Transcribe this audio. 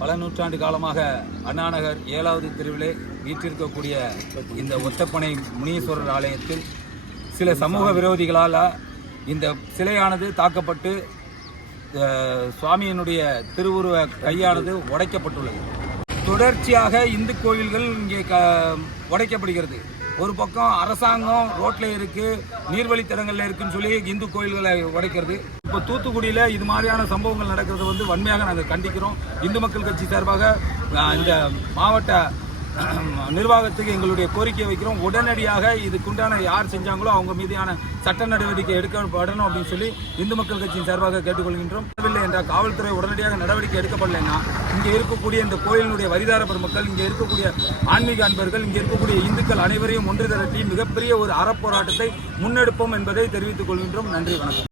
பல நூற்றாண்டு காலமாக அண்ணாநகர் 7வது தெருவிலே வீற்றிருக்கக்கூடிய இந்த ஒத்தப்பனை முனீஸ்வரர் ஆலயத்தில் சில சமூக விரோதிகளால் இந்த சிலையானது தாக்கப்பட்டு சுவாமியினுடைய திருவுருவ கையானது உடைக்கப்பட்டுள்ளது. தொடர்ச்சியாக இந்து கோயில்கள் இங்கே உடைக்கப்படுகிறது. ஒரு பக்கம் அரசாங்கம் ரோட்டில் இருக்குது, நீர்வழித்தடங்களில் இருக்குன்னு சொல்லி இந்து கோயில்களை உடைக்கிறது. இப்போ தூத்துக்குடியில் இது மாதிரியான சம்பவங்கள் நடக்கிறது வன்மையாக நாங்கள் கண்டிக்கிறோம். இந்து மக்கள் கட்சி சார்பாக இந்த மாவட்ட நிர்வாகத்துக்கு எங்களுடைய கோரிக்கை வைக்கிறோம். உடனடியாக இதுக்குண்டான யார் செஞ்சாங்களோ அவங்க மீதான சட்ட நடவடிக்கை எடுக்கப்படணும் அப்படின்னு சொல்லி இந்து மக்கள் கட்சியின் சார்பாக கேட்டுக்கொள்கின்றோம். இல்லை என்றால் காவல்துறை உடனடியாக நடவடிக்கை எடுக்கப்படலைன்னா இங்கே இருக்கக்கூடிய இந்த கோயிலினுடைய வரிதார பெருமக்கள், இங்கே இருக்கக்கூடிய ஆன்மீக அன்பர்கள், இங்கே இருக்கக்கூடிய இந்துக்கள் அனைவரையும் ஒன்று திரட்டி மிகப்பெரிய ஒரு அறப்போராட்டத்தை முன்னெடுப்போம் என்பதை தெரிவித்துக் கொள்கின்றோம். நன்றி, வணக்கம்.